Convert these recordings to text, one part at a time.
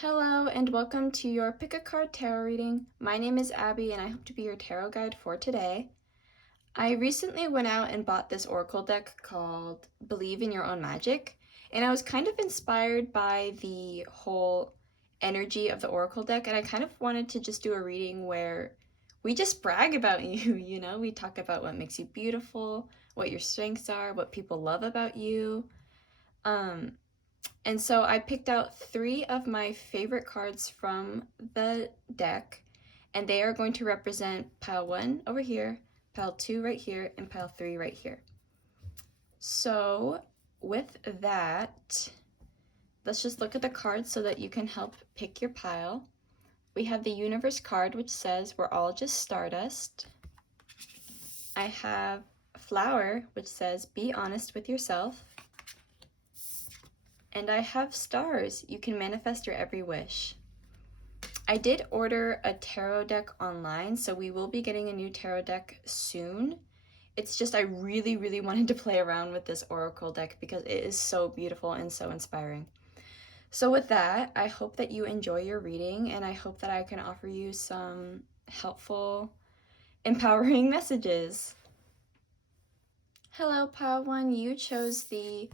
Hello and welcome to your Pick a Card Tarot reading. My name is Abby and I hope to be your tarot guide for today. I recently went out and bought this oracle deck called Believe in Your Own Magic, and I was kind of inspired by the whole energy of the oracle deck, and I kind of wanted to just do a reading where we just brag about you, we talk about what makes you beautiful, what your strengths are, what people love about you. And so I picked out 3 of my favorite cards from the deck, and they are going to represent pile 1 over here, pile 2 right here, and pile 3 right here. So with that, let's just look at the cards so that you can help pick your pile. We have the Universe card, which says we're all just stardust. I have Flower, which says be honest with yourself. And I have Stars, you can manifest your every wish. I did order a tarot deck online, so we will be getting a new tarot deck soon. It's just I really wanted to play around with this oracle deck because it is so beautiful and so inspiring. So with that, I hope that you enjoy your reading, and I hope that I can offer you some helpful, empowering messages. Hello, Pile 1, you chose the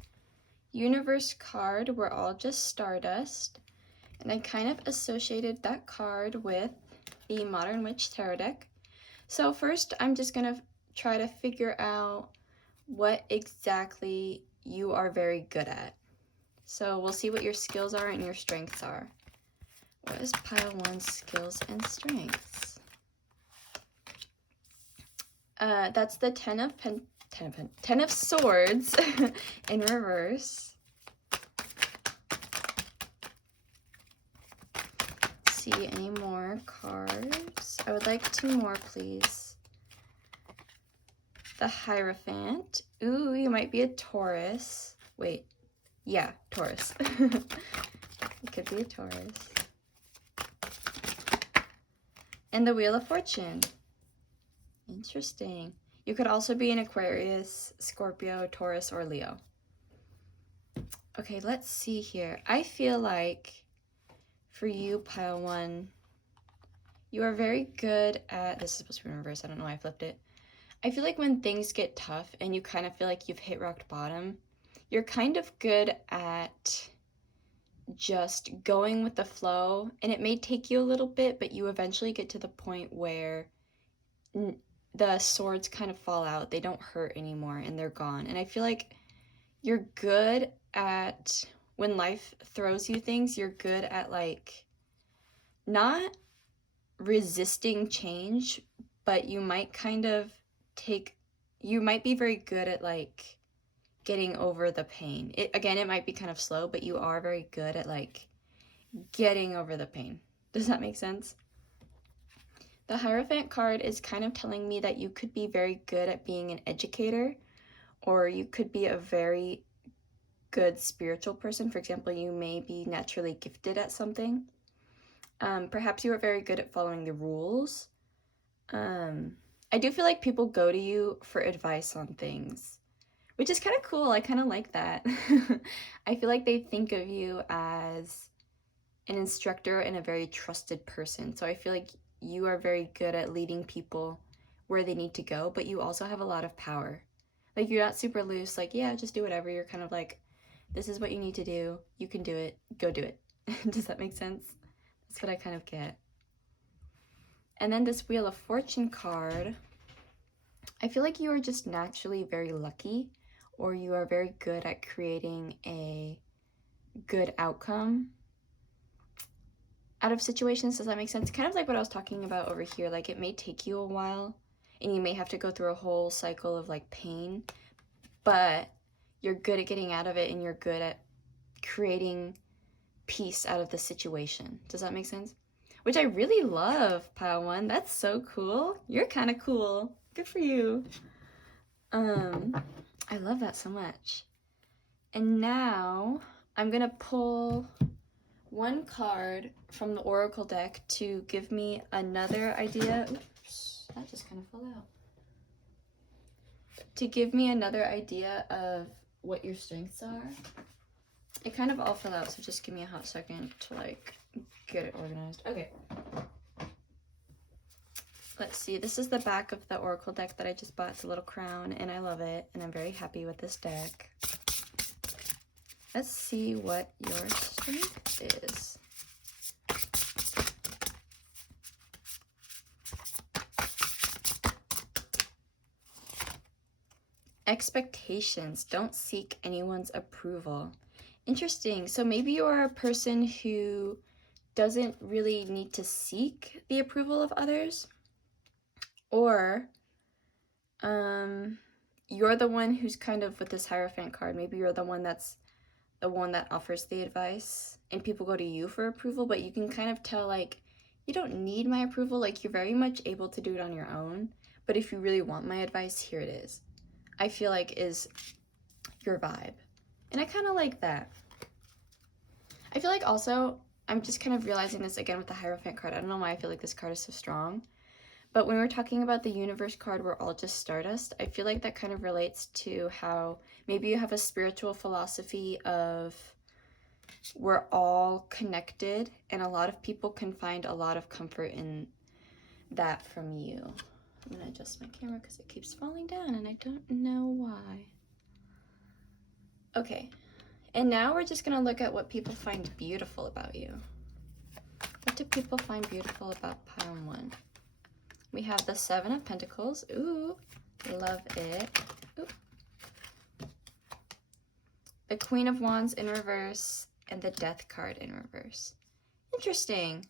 Universe card, we're all just stardust, and I kind of associated that card with the Modern Witch Tarot deck. So first I'm just gonna try to figure out what exactly you are very good at. So we'll see what your skills are and your strengths are. What is pile 1's skills and strengths? That's the Ten of Swords in reverse. See any more cards? I would like 2 more, please. The Hierophant. Ooh, you might be a Taurus. Wait, yeah, Taurus. It could be a Taurus. And the Wheel of Fortune. Interesting. You could also be an Aquarius, Scorpio, Taurus, or Leo. Okay, let's see here. I feel like for you, pile 1, you are very good at, this is supposed to be in reverse, I don't know why I flipped it. I feel like when things get tough and you kind of feel like you've hit rock bottom, you're kind of good at just going with the flow, and it may take you a little bit, but you eventually get to the point where the swords kind of fall out, they don't hurt anymore, and they're gone. And I feel like you're good at, when life throws you things, you're good at like not resisting change, but you might kind of you might be very good at like getting over the pain. It might be kind of slow, but you are very good at like getting over the pain. Does that make sense? The Hierophant card is kind of telling me that you could be very good at being an educator, or you could be a very good spiritual person. For example, you may be naturally gifted at something. Perhaps you are very good at following the rules. I do feel like people go to you for advice on things, which is kind of cool. I kind of like that. I feel like they think of you as an instructor and a very trusted person. So I feel like you are very good at leading people where they need to go, but you also have a lot of power. Like, you're not super loose, like, yeah, just do whatever. You're kind of like, this is what you need to do. You can do it. Go do it. Does that make sense? That's what I kind of get. And then this Wheel of Fortune card, I feel like you are just naturally very lucky, or you are very good at creating a good outcome out of situations. Does that make sense? Kind of like what I was talking about over here. Like, it may take you a while, and you may have to go through a whole cycle of like pain, but you're good at getting out of it, and you're good at creating peace out of the situation. Does that make sense? Which I really love, pile 1. That's so cool. You're kind of cool. Good for you. I love that so much. And now I'm gonna pull 1 card from the oracle deck to give me another idea. Oops, that just kind of fell out. To give me another idea of what your strengths are. It kind of all fell out, so just give me a hot second to like get it organized. Okay. Let's see. This is the back of the Oracle deck that I just bought. It's a little crown, and I love it, and I'm very happy with this deck. Let's see what your strength is. Expectations. Don't seek anyone's approval. Interesting. So maybe you're a person who doesn't really need to seek the approval of others, or you're the one who's kind of with this Hierophant card. Maybe you're the one that's the one that offers the advice and people go to you for approval, but you can kind of tell like you don't need my approval, like you're very much able to do it on your own, but if you really want my advice, here it is. I feel like is your vibe, and I kind of like that. I feel like also I'm just kind of realizing this again with the Hierophant card. I don't know why I feel like this card is so strong, but when we're talking about the Universe card, we're all just stardust. I feel like that kind of relates to how maybe you have a spiritual philosophy of we're all connected, and a lot of people can find a lot of comfort in that from you. I'm gonna adjust my camera because it keeps falling down and I don't know why. Okay, and now we're just gonna look at what people find beautiful about you. What do people find beautiful about pile 1? We have the 7 of Pentacles. Ooh, love it. Ooh. The Queen of Wands in reverse and the Death card in reverse. Interesting.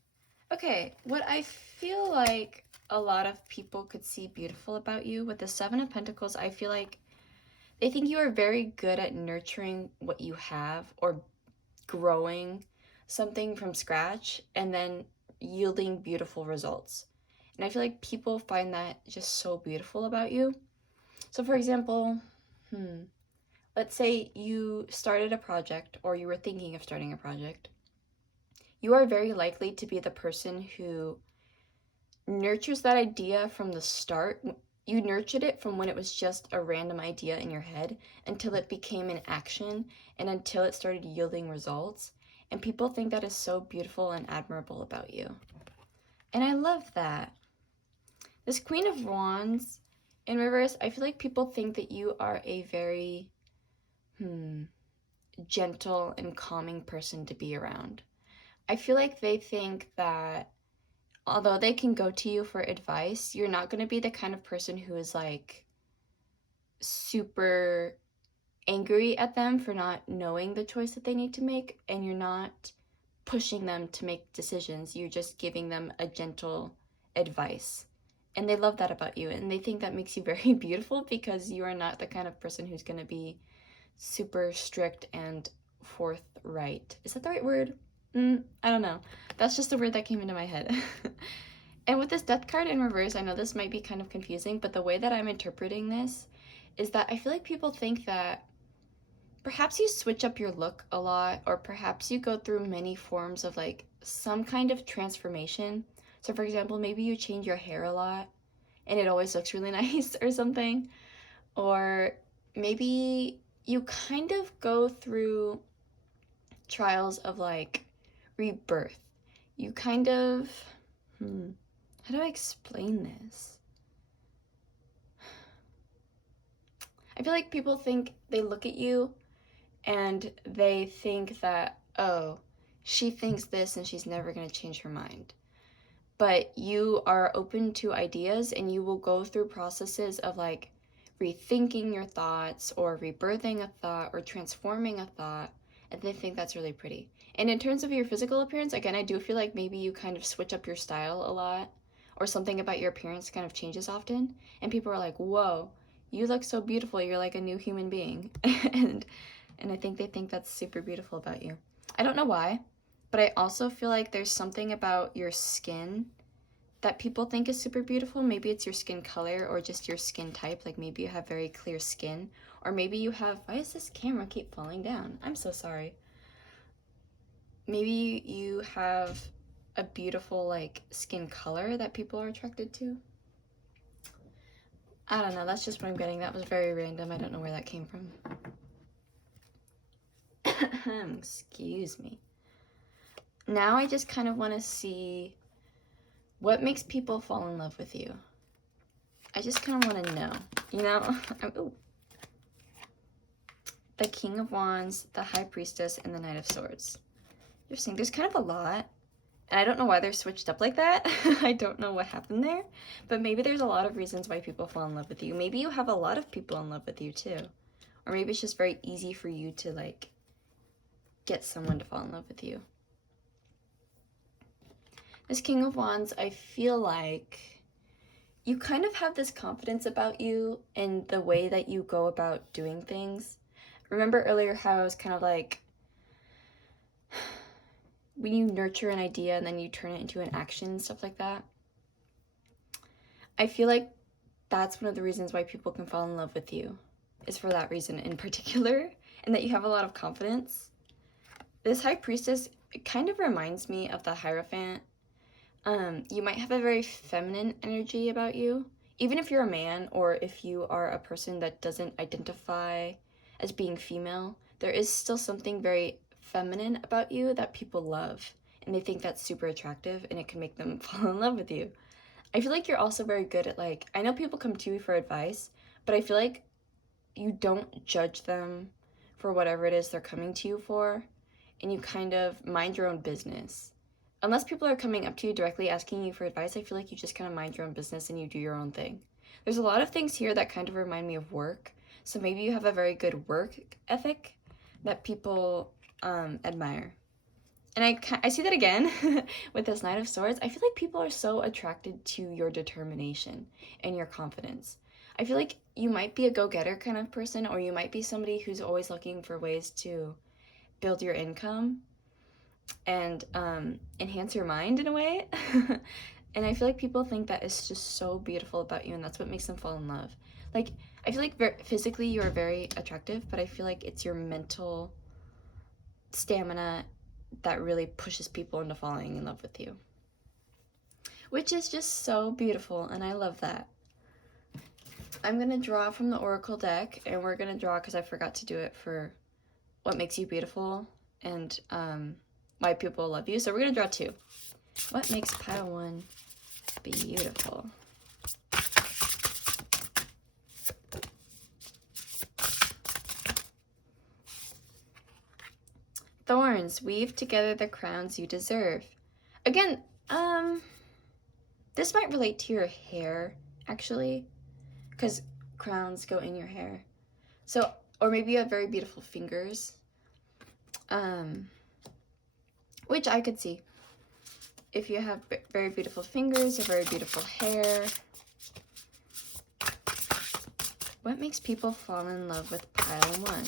Okay, what I feel like a lot of people could see beautiful about you with the 7 of Pentacles, I feel like they think you are very good at nurturing what you have or growing something from scratch and then yielding beautiful results. And I feel like people find that just so beautiful about you. So for example, let's say you started a project or you were thinking of starting a project. You are very likely to be the person who nurtures that idea from the start. You nurtured it from when it was just a random idea in your head until it became an action and until it started yielding results. And people think that is so beautiful and admirable about you. And I love that. This Queen of Wands in reverse, I feel like people think that you are a very gentle and calming person to be around. I feel like they think that although they can go to you for advice, you're not going to be the kind of person who is like super angry at them for not knowing the choice that they need to make, and you're not pushing them to make decisions. You're just giving them a gentle advice. And they love that about you, and they think that makes you very beautiful because you are not the kind of person who's going to be super strict and forthright. Is that the right word? I don't know. That's just the word that came into my head. And with this Death card in reverse, I know this might be kind of confusing, but the way that I'm interpreting this is that I feel like people think that perhaps you switch up your look a lot, or perhaps you go through many forms of like some kind of transformation. So for example, maybe you change your hair a lot and it always looks really nice or something. Or maybe you kind of go through trials of like rebirth. You kind of, how do I explain this? I feel like people think, they look at you and they think that, oh, she thinks this and she's never going to change her mind. But you are open to ideas and you will go through processes of like rethinking your thoughts or rebirthing a thought or transforming a thought, and they think that's really pretty. And in terms of your physical appearance, again, I do feel like maybe you kind of switch up your style a lot, or something about your appearance kind of changes often, and people are like, whoa, you look so beautiful, you're like a new human being. and I think they think that's super beautiful about you. I don't know why, but I also feel like there's something about your skin that people think is super beautiful. Maybe it's your skin color or just your skin type. Like maybe you have very clear skin, or maybe you have, why does this camera keep falling down? I'm so sorry. Maybe you have a beautiful like skin color that people are attracted to. I don't know, that's just what I'm getting. That was very random. I don't know where that came from. Excuse me. Now I just kind of want to see what makes people fall in love with you. I just kind of want to know, you know? Ooh. The King of Wands, the High Priestess, and the Knight of Swords. Interesting. There's kind of a lot. And I don't know why they're switched up like that. I don't know what happened there. But maybe there's a lot of reasons why people fall in love with you. Maybe you have a lot of people in love with you too. Or maybe it's just very easy for you to like get someone to fall in love with you. This King of Wands, I feel like you kind of have this confidence about you and the way that you go about doing things. Remember earlier how I was kind of like, when you nurture an idea and then you turn it into an action and stuff like that. I feel like that's one of the reasons why people can fall in love with you, is for that reason in particular, and that you have a lot of confidence. This High Priestess kind of reminds me of the Hierophant. You might have a very feminine energy about you, even if you're a man or if you are a person that doesn't identify as being female. There is still something very feminine about you that people love, and they think that's super attractive, and it can make them fall in love with you. I feel like you're also very good at, like, I know people come to you for advice, but I feel like you don't judge them for whatever it is they're coming to you for, and you kind of mind your own business. Unless people are coming up to you directly asking you for advice, I feel like you just kind of mind your own business and you do your own thing. There's a lot of things here that kind of remind me of work, so maybe you have a very good work ethic that people admire. And I see that again with this Knight of Swords. I feel like people are so attracted to your determination and your confidence. I feel like you might be a go-getter kind of person, or you might be somebody who's always looking for ways to build your income and enhance your mind in a way. And I feel like people think that is just so beautiful about you, and that's what makes them fall in love. Like, I feel like physically you are very attractive, but I feel like it's your mental stamina that really pushes people into falling in love with you, which is just so beautiful, and I love that. I'm gonna draw from the Oracle deck, and we're gonna draw because I forgot to do it for what makes you beautiful and why people love you. So we're gonna draw two. What makes pile one beautiful? Thorns, weave together the crowns you deserve. Again, this might relate to your hair, actually, because crowns go in your hair. So, or maybe you have very beautiful fingers, which I could see. If you have very beautiful fingers or very beautiful hair. What makes people fall in love with pile one?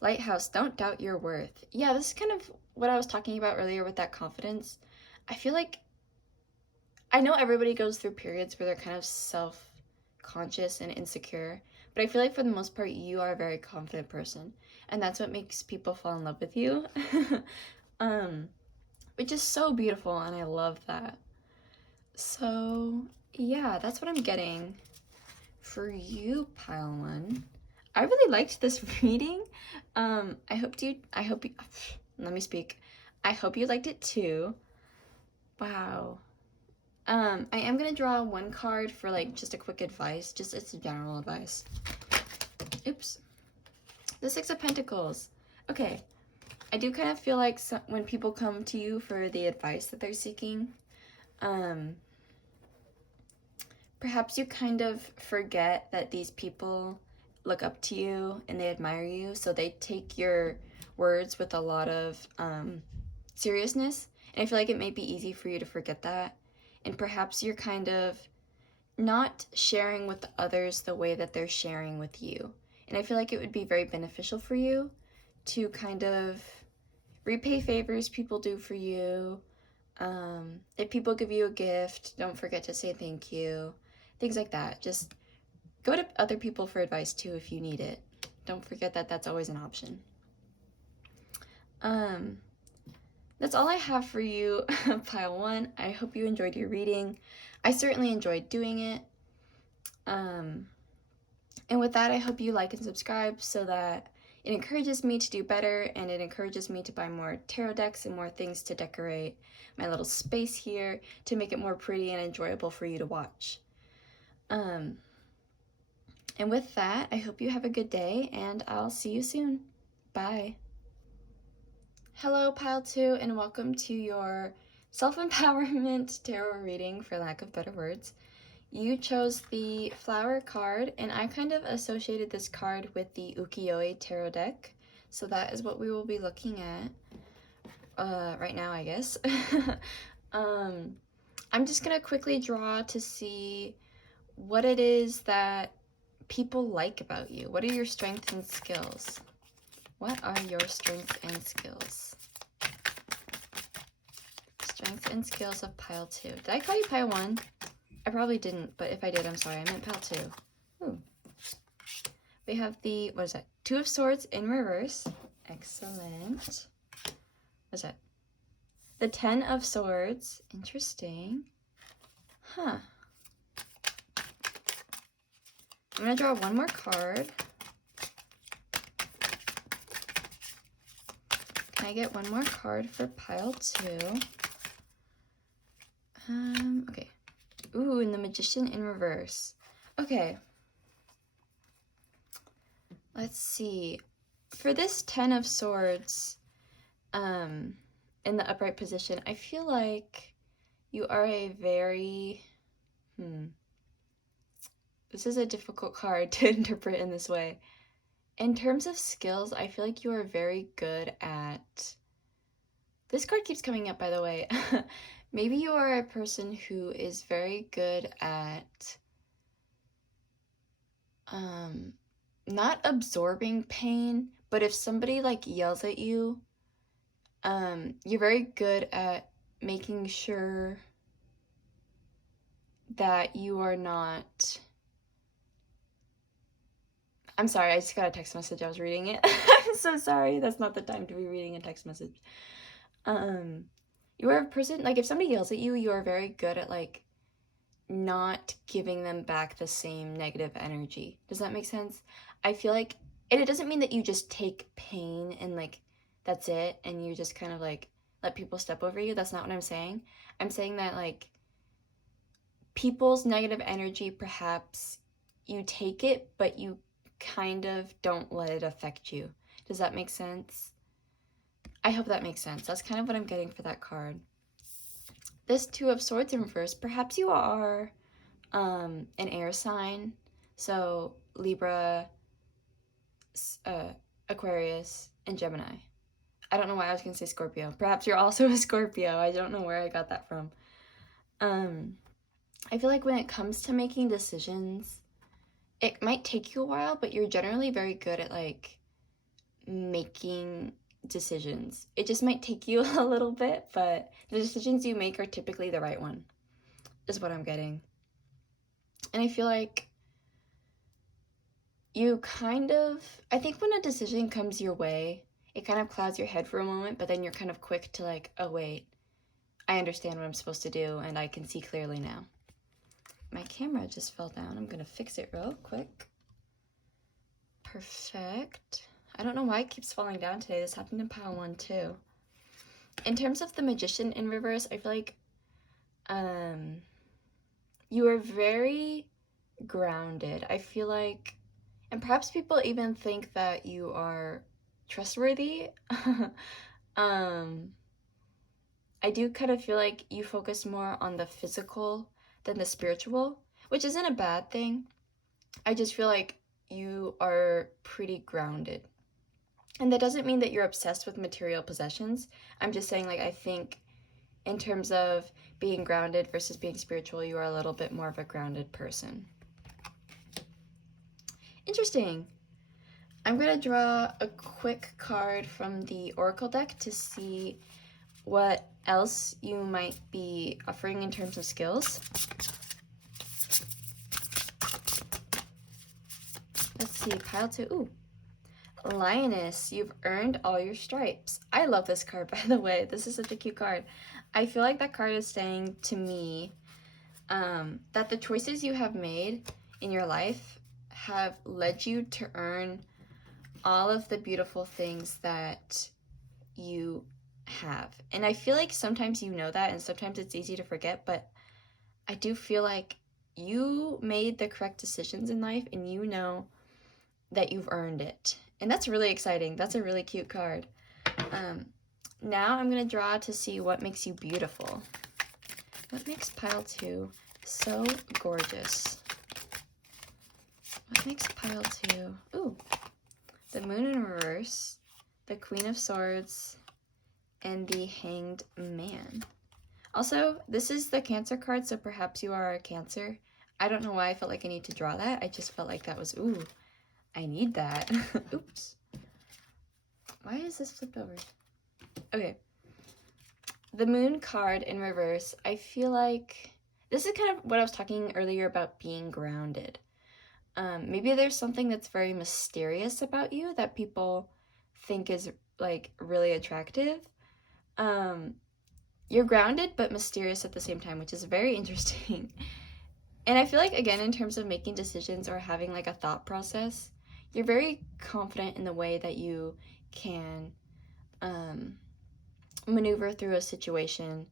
Lighthouse, don't doubt your worth. Yeah, this is kind of what I was talking about earlier with that confidence. I feel like, I know everybody goes through periods where they're kind of self-conscious and insecure, but I feel like for the most part, you are a very confident person, and that's what makes people fall in love with you, which is so beautiful, and I love that. So, yeah, that's what I'm getting for you, pile one. I really liked this reading. I hope you, let me speak. I hope you liked it too. Wow. I am gonna draw one card for like just a quick advice, just it's general advice. Oops. The Six of Pentacles. Okay. I do kind of feel like when people come to you for the advice that they're seeking, perhaps you kind of forget that these people look up to you and they admire you, so they take your words with a lot of seriousness, and I feel like it may be easy for you to forget that, and perhaps you're kind of not sharing with others the way that they're sharing with you, and I feel like it would be very beneficial for you to kind of repay favors people do for you. If people give you a gift, don't forget to say thank you, things like that. Just go to other people for advice too if you need it. Don't forget that that's always an option. That's all I have for you, pile one. I hope you enjoyed your reading. I certainly enjoyed doing it. And with that, I hope you like and subscribe so that it encourages me to do better, and it encourages me to buy more tarot decks and more things to decorate my little space here to make it more pretty and enjoyable for you to watch. And with that, I hope you have a good day, and I'll see you soon. Bye. Hello, Pile 2, and welcome to your self-empowerment tarot reading, for lack of better words. You chose the flower card, and I kind of associated this card with the Ukiyo-e tarot deck, so that is what we will be looking at right now, I guess. I'm just gonna quickly draw to see what it is that people like about you. What are your strengths and skills? What are your strengths and skills? Strengths and skills of Pile 2. Did I call you Pile 1? I probably didn't, but if I did, I'm sorry. I meant Pile 2. Ooh. We have the, what is that? 2 of Swords in reverse. Excellent. What's that? The 10 of Swords. Interesting. Huh. I'm going to draw one more card. Can I get one more card for Pile 2? Okay. Ooh, and the Magician in reverse. Okay. Let's see. For this 10 of Swords, in the upright position, I feel like you are a very, this is a difficult card to interpret in this way. In terms of skills, I feel like you are very good at, this card keeps coming up, by the way. Maybe you are a person who is very good at not absorbing pain, but if somebody like yells at you, you're very good at making sure that you are not, I'm sorry, I just got a text message, I was reading it. I'm so sorry, that's not the time to be reading a text message. You are a person, like if somebody yells at you, you are very good at like not giving them back the same negative energy. Does that make sense? I feel like, and it doesn't mean that you just take pain and like that's it and you just kind of like let people step over you. That's not what I'm saying. I'm saying that like people's negative energy, perhaps you take it, but you kind of don't let it affect you. Does that make sense? I hope that makes sense. That's kind of what I'm getting for that card. This 2 of Swords in reverse, perhaps you are an air sign. So Libra, Aquarius, and Gemini. I don't know why I was going to say Scorpio. Perhaps you're also a Scorpio. I don't know where I got that from. I feel like when it comes to making decisions, it might take you a while, but you're generally very good at like making decisions. It just might take you a little bit, but the decisions you make are typically the right one, is what I'm getting. And I feel like you kind of, I think when a decision comes your way, it kind of clouds your head for a moment, but then you're kind of quick to like, oh wait, I understand what I'm supposed to do and I can see clearly now. My camera just fell down. I'm gonna fix it real quick. Perfect. I don't know why it keeps falling down today. This happened in Pile 1 too. In terms of the Magician in reverse, I feel like you are very grounded. I feel like, and perhaps people even think that you are trustworthy. I do kind of feel like you focus more on the physical than the spiritual, which isn't a bad thing. I just feel like you are pretty grounded. And that doesn't mean that you're obsessed with material possessions. I'm just saying, like, I think in terms of being grounded versus being spiritual, you are a little bit more of a grounded person. Interesting. I'm going to draw a quick card from the Oracle deck to see what else you might be offering in terms of skills. Let's see, Pile 2. Ooh. Lioness, you've earned all your stripes. I love this card, by the way. This is such a cute card. I feel like that card is saying to me that the choices you have made in your life have led you to earn all of the beautiful things that you have. And I feel like sometimes you know that, and sometimes it's easy to forget, but I do feel like you made the correct decisions in life, and you know that you've earned it. And that's really exciting. That's a really cute card. Now I'm going to draw to see what makes you beautiful. What makes pile 2 so gorgeous? What makes pile 2? Ooh, the Moon in reverse, the Queen of Swords, and the Hanged Man. Also, this is the Cancer card, so perhaps you are a Cancer. I don't know why I felt like I need to draw that. I just felt like that was, ooh, I need that. Oops. Why is this flipped over? Okay. The Moon card in reverse, I feel like this is kind of what I was talking earlier about being grounded. Maybe there's something that's very mysterious about you that people think is like really attractive. You're grounded but mysterious at the same time, which is very interesting. And I feel like, again, in terms of making decisions or having like a thought process, you're very confident in the way that you can maneuver through a situation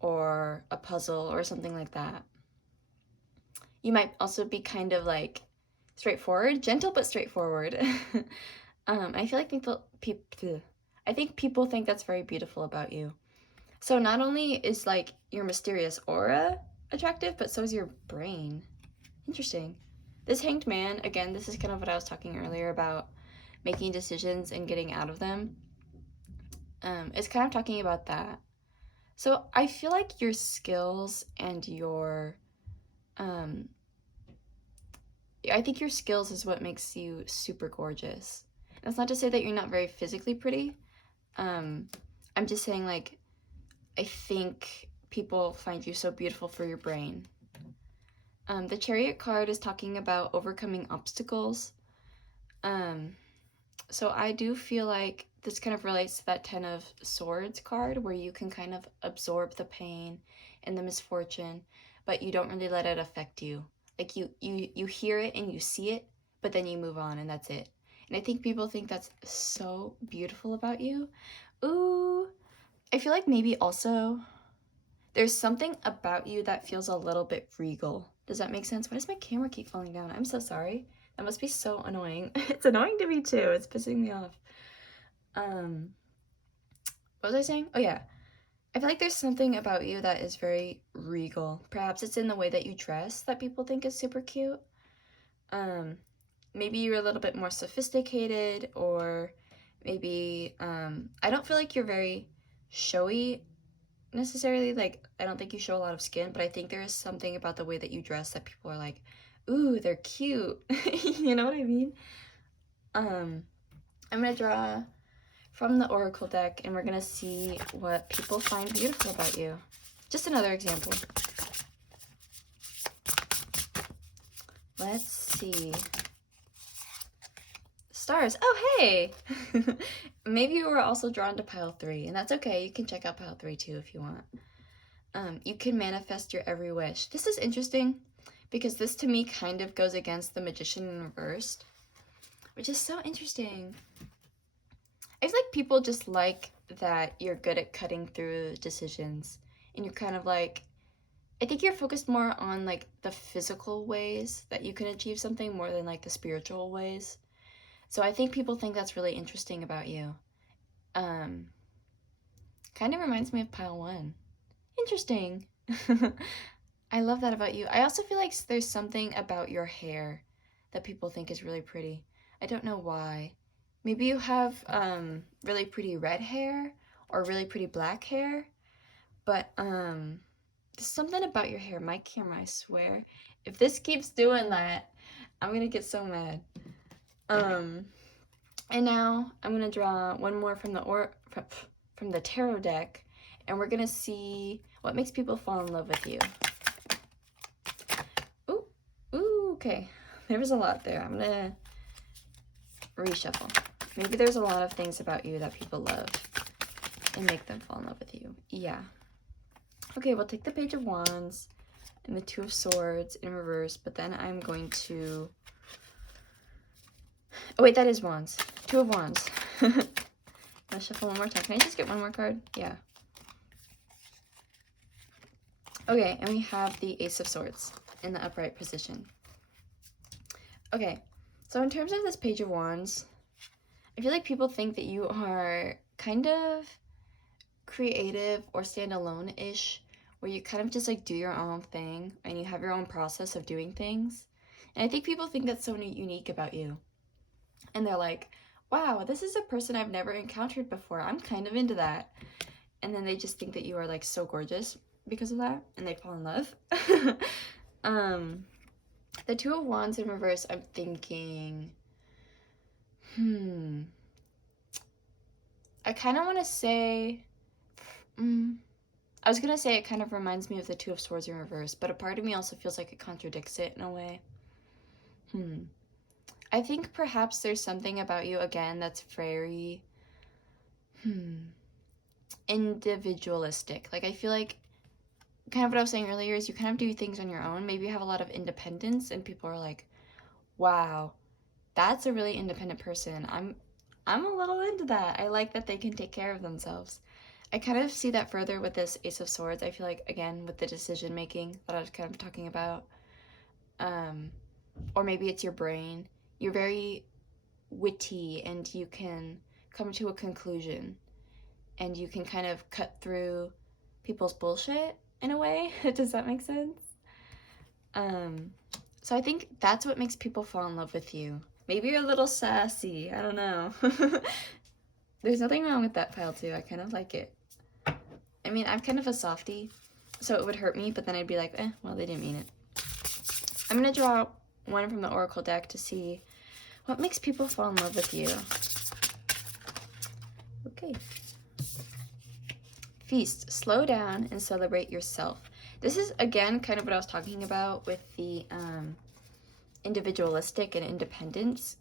or a puzzle or something like that. You might also be kind of like straightforward, gentle but straightforward. I feel like people think that's very beautiful about you. So not only is like your mysterious aura attractive, but so is your brain. Interesting. This Hanged Man, again, this is kind of what I was talking earlier about making decisions and getting out of them. It's kind of talking about that. So I feel like your skills and your, I think your skills is what makes you super gorgeous. That's not to say that you're not very physically pretty. I'm just saying, like, I think people find you so beautiful for your brain. The Chariot card is talking about overcoming obstacles. So I do feel like this kind of relates to that 10 of Swords card, where you can kind of absorb the pain and the misfortune, but you don't really let it affect you. Like you hear it and you see it, but then you move on and that's it. And I think people think that's so beautiful about you. Ooh, I feel like maybe also there's something about you that feels a little bit regal. Does that make sense? Why does my camera keep falling down? I'm so sorry. That must be so annoying. It's annoying to me too. It's pissing me off. What was I saying? Oh yeah. I feel like there's something about you that is very regal. Perhaps it's in the way that you dress that people think is super cute. Maybe you're a little bit more sophisticated, or maybe, I don't feel like you're very showy necessarily. Like, I don't think you show a lot of skin, but I think there is something about the way that you dress that people are like, ooh, they're cute. You know what I mean? I'm gonna draw from the Oracle deck, and we're gonna see what people find beautiful about you. Just another example. Let's see. Stars. Oh, hey! Maybe you were also drawn to pile 3, and that's okay. You can check out pile 3 too if you want. You can manifest your every wish. This is interesting because this to me kind of goes against the Magician in reversed, which is so interesting. I feel like people just like that you're good at cutting through decisions, and you're kind of like, I think you're focused more on like the physical ways that you can achieve something more than like the spiritual ways. So I think people think that's really interesting about you. Kind of reminds me of pile 1. Interesting. I love that about you. I also feel like there's something about your hair that people think is really pretty. I don't know why. Maybe you have really pretty red hair or really pretty black hair, but there's something about your hair. My camera, I swear. If this keeps doing that, I'm gonna get so mad. And now I'm gonna draw one more from the tarot deck, and we're gonna see what makes people fall in love with you. Ooh, okay. There was a lot there. I'm gonna reshuffle. Maybe there's a lot of things about you that people love and make them fall in love with you. Yeah. Okay, we'll take the Page of Wands and the Two of Swords in reverse, but then I'm going to Oh wait, that is Wands. Two of Wands. Let's shuffle one more time. Can I just get one more card? Yeah. Okay, and we have the Ace of Swords in the upright position. Okay, so in terms of this Page of Wands, I feel like people think that you are kind of creative or standalone-ish, where you kind of just like do your own thing and you have your own process of doing things. And I think people think that's so unique about you. And they're like, wow, this is a person I've never encountered before. I'm kind of into that. And then they just think that you are like so gorgeous because of that, and they fall in love. The Two of Wands in reverse, I'm thinking, I kind of want to say, I was going to say it kind of reminds me of the Two of Swords in reverse, but a part of me also feels like it contradicts it in a way. I think perhaps there's something about you, again, that's very, individualistic. Like, I feel like, kind of what I was saying earlier is you kind of do things on your own. Maybe you have a lot of independence, and people are like, wow, that's a really independent person. I'm a little into that. I like that they can take care of themselves. I kind of see that further with this Ace of Swords. I feel like, again, with the decision making that I was kind of talking about, or maybe it's your brain. You're very witty, and you can come to a conclusion, and you can kind of cut through people's bullshit in a way. Does that make sense? So I think that's what makes people fall in love with you. Maybe you're a little sassy. I don't know. There's nothing wrong with that pile too. I kind of like it. I mean, I'm kind of a softie, so it would hurt me, but then I'd be like, well, they didn't mean it. I'm going to draw one from the Oracle deck to see what makes people fall in love with you. Okay. Feast, slow down and celebrate yourself. This is, again, kind of what I was talking about with the individualistic and independence.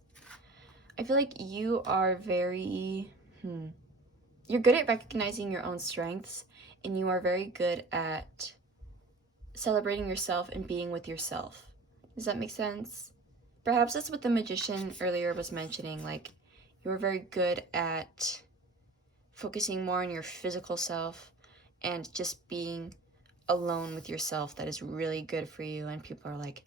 I feel like you are very, you're good at recognizing your own strengths, and you are very good at celebrating yourself and being with yourself. Does that make sense? Perhaps that's what the Magician earlier was mentioning, like, you are very good at focusing more on your physical self and just being alone with yourself. That is really good for you, and people are like,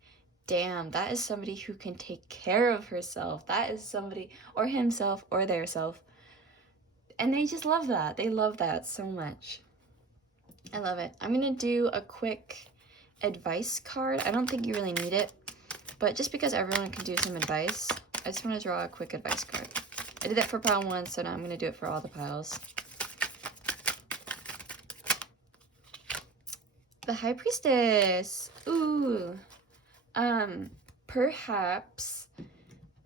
damn, that is somebody who can take care of herself. That is somebody, or himself, or their self. And they just love that. They love that so much. I love it. I'm going to do a quick advice card. I don't think you really need it, but just because everyone can do some advice, I just want to draw a quick advice card. I did that for pile 1, so now I'm going to do it for all the piles. The High Priestess. Ooh. Perhaps,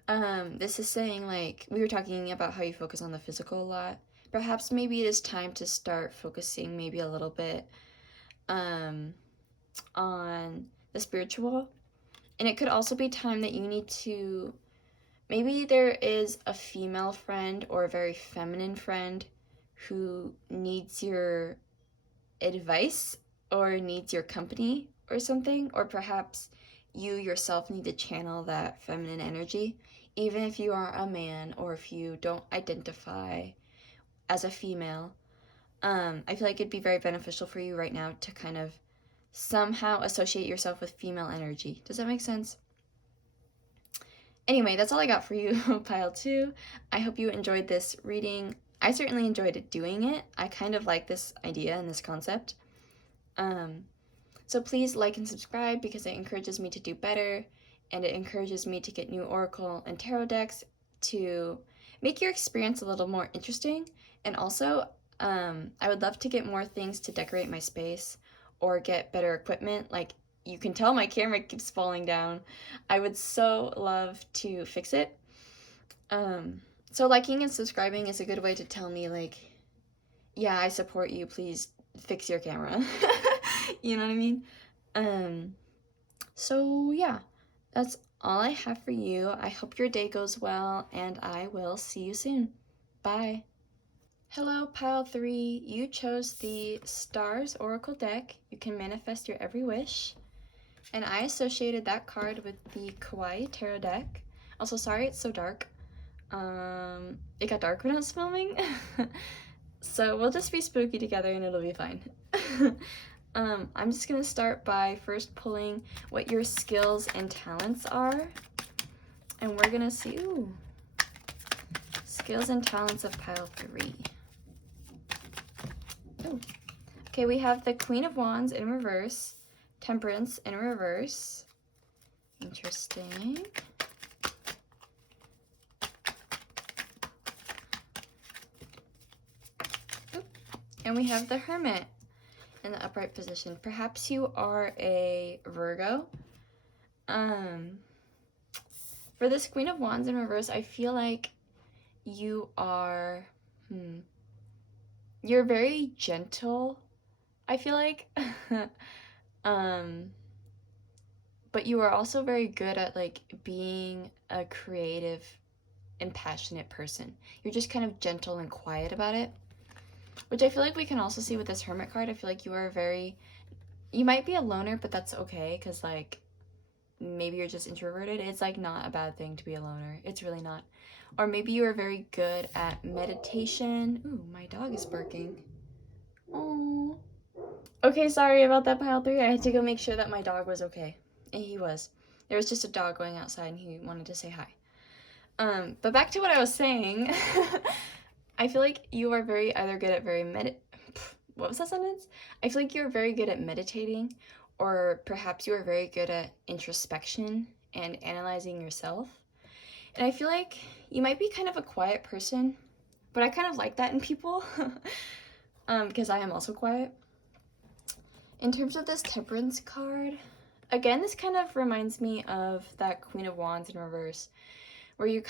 this is saying, like, we were talking about how you focus on the physical a lot. Perhaps maybe it is time to start focusing maybe a little bit, on the spiritual. And it could also be time that you need to, maybe there is a female friend or a very feminine friend who needs your advice or needs your company or something, or perhaps you yourself need to channel that feminine energy, even if you are a man or if you don't identify as a female. I feel like it'd be very beneficial for you right now to kind of somehow associate yourself with female energy. Does that make sense? Anyway, that's all I got for you, pile 2. I hope you enjoyed this reading. I certainly enjoyed doing it. I kind of like this idea and this concept. So please like and subscribe, because it encourages me to do better, and it encourages me to get new Oracle and Tarot decks to make your experience a little more interesting. And also, I would love to get more things to decorate my space or get better equipment. Like, you can tell my camera keeps falling down. I would so love to fix it. So liking and subscribing is a good way to tell me, like, yeah, I support you, please fix your camera. You know what I mean? So yeah, that's all I have for you. I hope your day goes well, and I will see you soon. Bye. Hello, pile 3. You chose the Stars Oracle deck. You can manifest your every wish. And I associated that card with the Kawaii Tarot deck. Also, sorry it's so dark. It got dark when I was filming. So we'll just be spooky together and it'll be fine. I'm just gonna start by first pulling what your skills and talents are. And we're gonna see, ooh, skills and talents of pile 3. Ooh. Okay, we have the Queen of Wands in reverse, Temperance in reverse. Interesting. Ooh. And we have the Hermit in the upright position. Perhaps you are a Virgo. For this Queen of Wands in reverse, I feel like you are, you're very gentle, I feel like. But you are also very good at like being a creative and passionate person. You're just kind of gentle and quiet about it, which I feel like we can also see with this Hermit card. I feel like you are you might be a loner, but that's okay, because like maybe you're just introverted. It's like not a bad thing to be a loner. It's really not. Or maybe you are very good at meditation. Ooh, my dog is barking. Oh. Okay, sorry about that, pile 3. I had to go make sure that my dog was okay. And he was. There was just a dog going outside and he wanted to say hi. But back to what I was saying. I feel like you are either good at what was that sentence? I feel like you're very good at meditating, or perhaps you are very good at introspection and analyzing yourself. And I feel like you might be kind of a quiet person, but I kind of like that in people, because I am also quiet. In terms of this Temperance card, again, this kind of reminds me of that Queen of Wands in reverse, where you're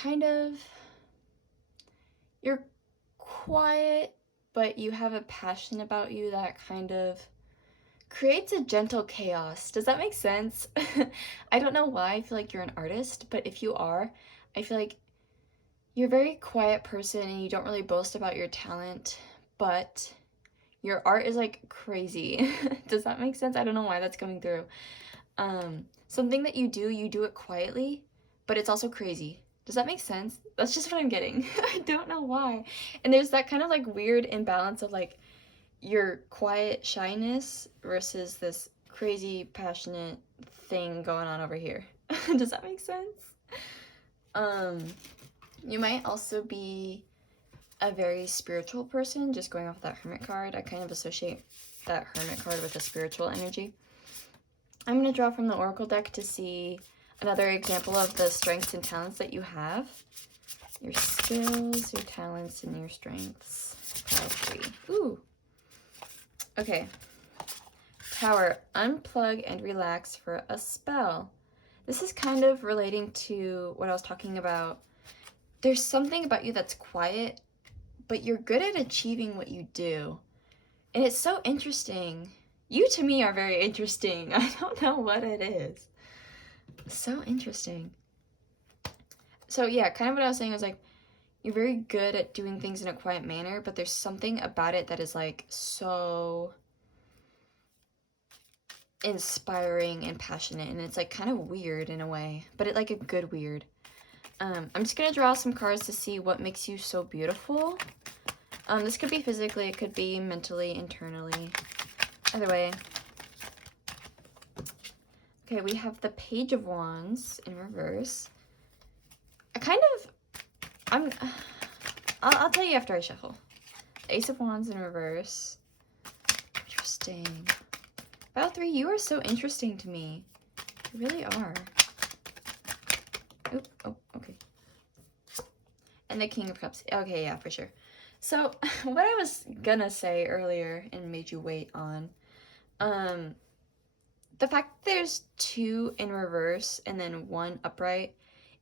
quiet, but you have a passion about you that kind of creates a gentle chaos. Does that make sense? I don't know why I feel like you're an artist, but if you are, I feel like you're a very quiet person and you don't really boast about your talent, but your art is like crazy. Does that make sense? I don't know why that's coming through. Something that you do it quietly, but it's also crazy. Does that make sense? That's just what I'm getting. I don't know why. And there's that kind of like weird imbalance of like your quiet shyness versus this crazy passionate thing going on over here. Does that make sense? You might also be a very spiritual person, just going off that Hermit card. I kind of associate that Hermit card with a spiritual energy. I'm going to draw from the Oracle deck to see another example of the strengths and talents that you have. Your skills, your talents, and your strengths. Pile 3. Ooh. Okay. Tower, unplug and relax for a spell. This is kind of relating to what I was talking about. There's something about you that's quiet, but you're good at achieving what you do. And it's so interesting. You, to me, are very interesting. I don't know what it is. So interesting. So yeah, kind of what I was saying was like, you're very good at doing things in a quiet manner, but there's something about it that is like so inspiring and passionate, and it's like kind of weird in a way, but like a good weird. I'm just gonna draw some cards to see what makes you so beautiful. This could be physically, it could be mentally, internally. Either way. Okay, we have the Page of Wands in reverse. I'll tell you after I shuffle. The Ace of Wands in reverse. Interesting. Pile 3, you are so interesting to me. You really are. Oop, oh, okay. And the King of Cups. Okay, yeah, for sure. So, what I was gonna say earlier and made you wait on, the fact that there's 2 in reverse and then 1 upright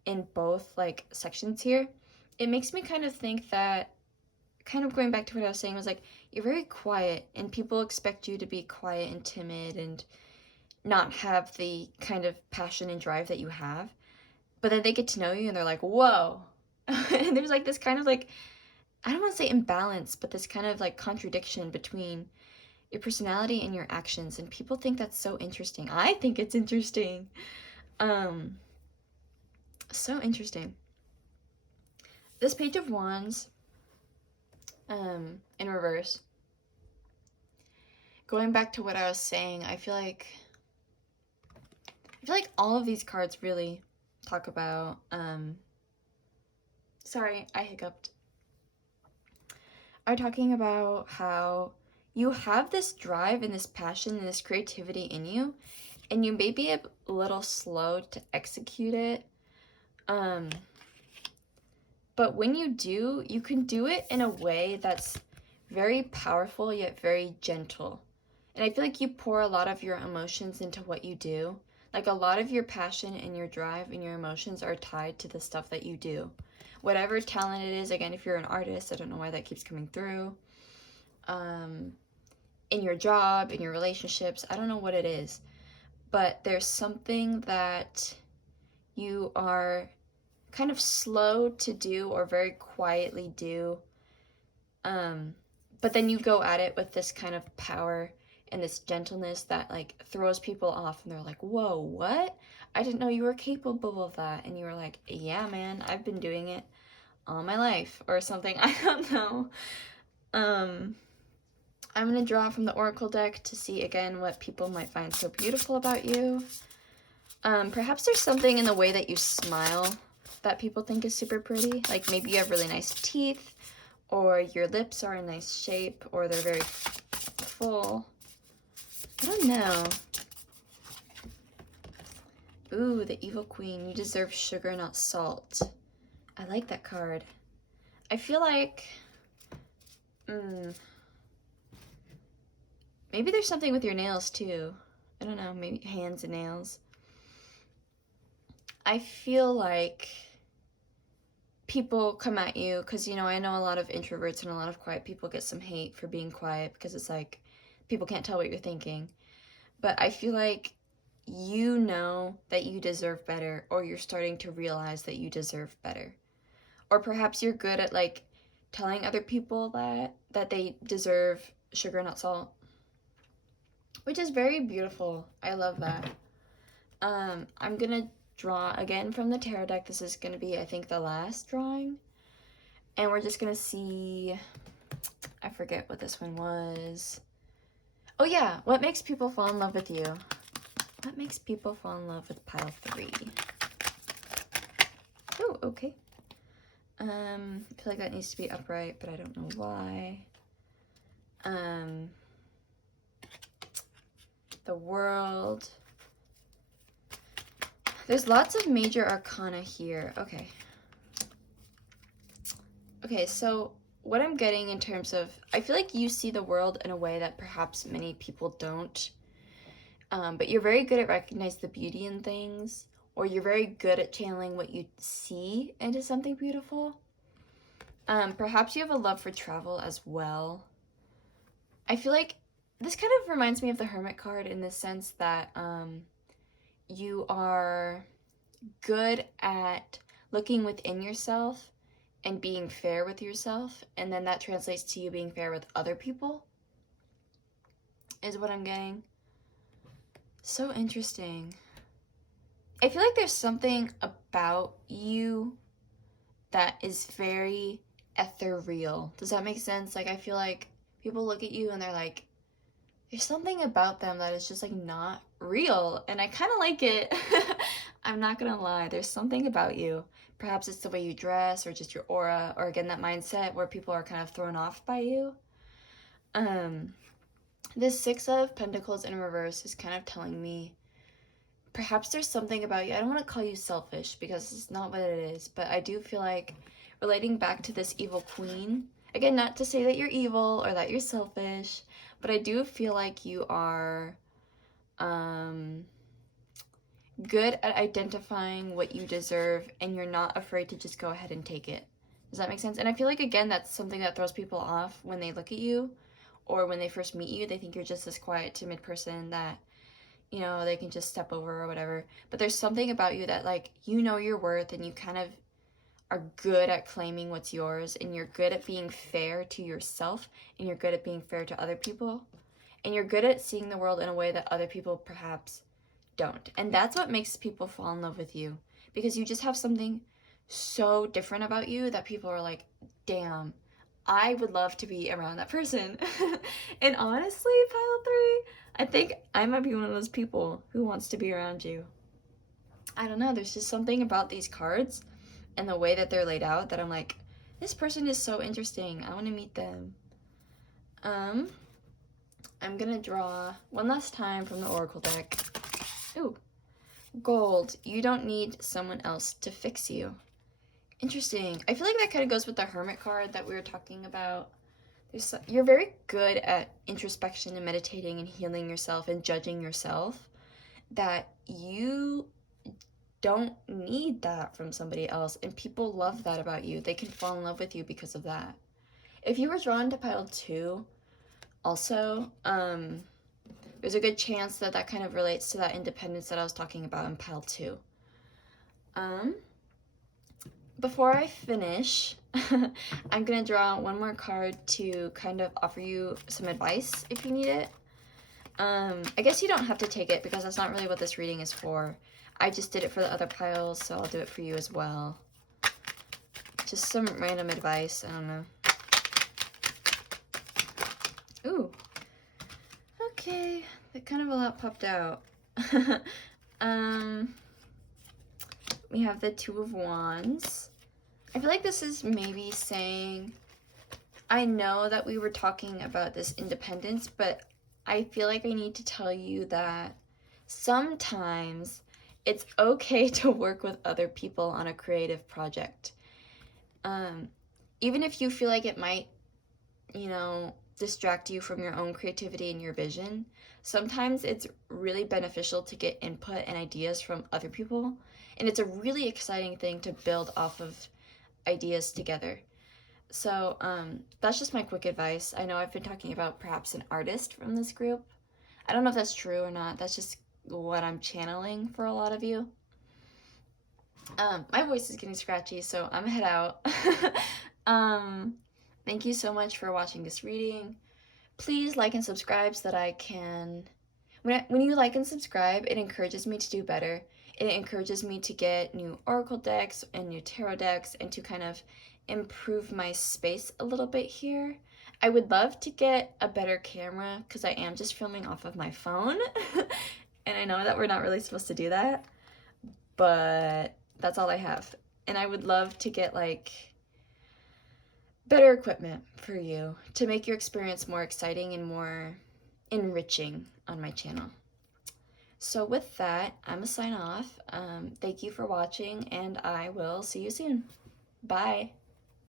in both, like, sections here, it makes me kind of think that, kind of going back to what I was saying, was like, you're very quiet, and people expect you to be quiet and timid and not have the kind of passion and drive that you have. But then they get to know you, and they're like, whoa. And there's, like, this kind of, like, I don't want to say imbalance, but this kind of, like, contradiction between your personality and your actions, and people think that's so interesting. I think it's interesting. So interesting. This Page of Wands, in reverse. Going back to what I was saying, I feel like all of these cards really talk about, sorry, I hiccuped. Are talking about how you have this drive and this passion and this creativity in you, and you may be a little slow to execute it. But when you do, you can do it in a way that's very powerful yet very gentle. And I feel like you pour a lot of your emotions into what you do. Like a lot of your passion and your drive and your emotions are tied to the stuff that you do. Whatever talent it is, again, if you're an artist, I don't know why that keeps coming through. In your job, in your relationships, I don't know what it is. But there's something that you are kind of slow to do or very quietly do. But then you go at it with this kind of power and this gentleness that like throws people off, and they're like, whoa, what? I didn't know you were capable of that. And you were like, yeah, man, I've been doing it all my life or something. I don't know. I'm going to draw from the Oracle deck to see again what people might find so beautiful about you. Perhaps there's something in the way that you smile that people think is super pretty. Like maybe you have really nice teeth, or your lips are in nice shape, or they're very full. I don't know. Ooh, the Evil Queen. You deserve sugar, not salt. I like that card. I feel like... maybe there's something with your nails, too. I don't know, maybe hands and nails. I feel like people come at you, because, you know, I know a lot of introverts and a lot of quiet people get some hate for being quiet, because it's like, people can't tell what you're thinking. But I feel like you know that you deserve better, or you're starting to realize that you deserve better. Or perhaps you're good at, like, telling other people that they deserve sugar, not salt. Which is very beautiful. I love that. I'm gonna draw again from the tarot deck. This is gonna be, I think, the last drawing. And we're just gonna see, I forget what this one was. Oh yeah, what makes people fall in love with you? What makes people fall in love with pile 3? Oh, okay. I feel like that needs to be upright, but I don't know why. The World. There's lots of major arcana here. Okay. Okay, so what I'm getting in terms of, I feel like you see the world in a way that perhaps many people don't. But you're very good at recognizing the beauty in things, or you're very good at channeling what you see into something beautiful. Perhaps you have a love for travel as well. I feel like this kind of reminds me of the Hermit card in the sense that you are good at looking within yourself and being fair with yourself, and then that translates to you being fair with other people, is what I'm getting. So interesting. I feel like there's something about you that is very ethereal. Does that make sense? Like, I feel like people look at you and they're like, there's something about them that is just like not real, and I kind of like it. I'm not gonna lie, there's something about you. Perhaps it's the way you dress, or just your aura, or again that mindset where people are kind of thrown off by you. This 6 of Pentacles in reverse is kind of telling me perhaps there's something about you. I don't want to call you selfish because it's not what it is, but I do feel like relating back to this Evil Queen, again, not to say that you're evil or that you're selfish, but I do feel like you are good at identifying what you deserve, and you're not afraid to just go ahead and take it. Does that make sense? And I feel like, again, that's something that throws people off when they look at you, or when they first meet you. They think you're just this quiet, timid person that, you know, they can just step over or whatever. But there's something about you that, like, you know your worth, and you kind of are good at claiming what's yours, and you're good at being fair to yourself, and you're good at being fair to other people, and you're good at seeing the world in a way that other people perhaps don't. And that's what makes people fall in love with you, because you just have something so different about you that people are like, damn, I would love to be around that person. And honestly, pile 3, I think I might be one of those people who wants to be around you. I don't know, there's just something about these cards and the way that they're laid out that I'm like, this person is so interesting. I want to meet them. I'm gonna draw one last time from the Oracle deck. Ooh, gold. You don't need someone else to fix you. Interesting. I feel like that kind of goes with the Hermit card that we were talking about. You're very good at introspection and meditating and healing yourself and judging yourself, that you don't need that from somebody else, and people love that about you. They can fall in love with you because of that. If you were drawn to pile 2, also, there's a good chance that that kind of relates to that independence that I was talking about in pile 2. Before I finish, I'm gonna draw one more card to kind of offer you some advice if you need it. I guess you don't have to take it because that's not really what this reading is for. I just did it for the other piles, so I'll do it for you as well. Just some random advice, I don't know. Ooh. Okay, that kind of a lot popped out. We have the 2 of Wands. I feel like this is maybe saying, I know that we were talking about this independence, but I feel like I need to tell you that sometimes it's okay to work with other people on a creative project. Even if you feel like it might, you know, distract you from your own creativity and your vision, sometimes it's really beneficial to get input and ideas from other people. And it's a really exciting thing to build off of ideas together. So that's just my quick advice. I know I've been talking about perhaps an artist from this group. I don't know if that's true or not. That's just what I'm channeling for a lot of you. My voice is getting scratchy, so I'm gonna head out. Thank you so much for watching this reading. Please like and subscribe so that I can... When you like and subscribe, it encourages me to do better. It encourages me to get new Oracle decks and new Tarot decks and to kind of improve my space a little bit here. I would love to get a better camera because I am just filming off of my phone. And I know that we're not really supposed to do that, but that's all I have. And I would love to get like better equipment for you to make your experience more exciting and more enriching on my channel. So with that, I'm gonna sign off. Thank you for watching, and I will see you soon. Bye.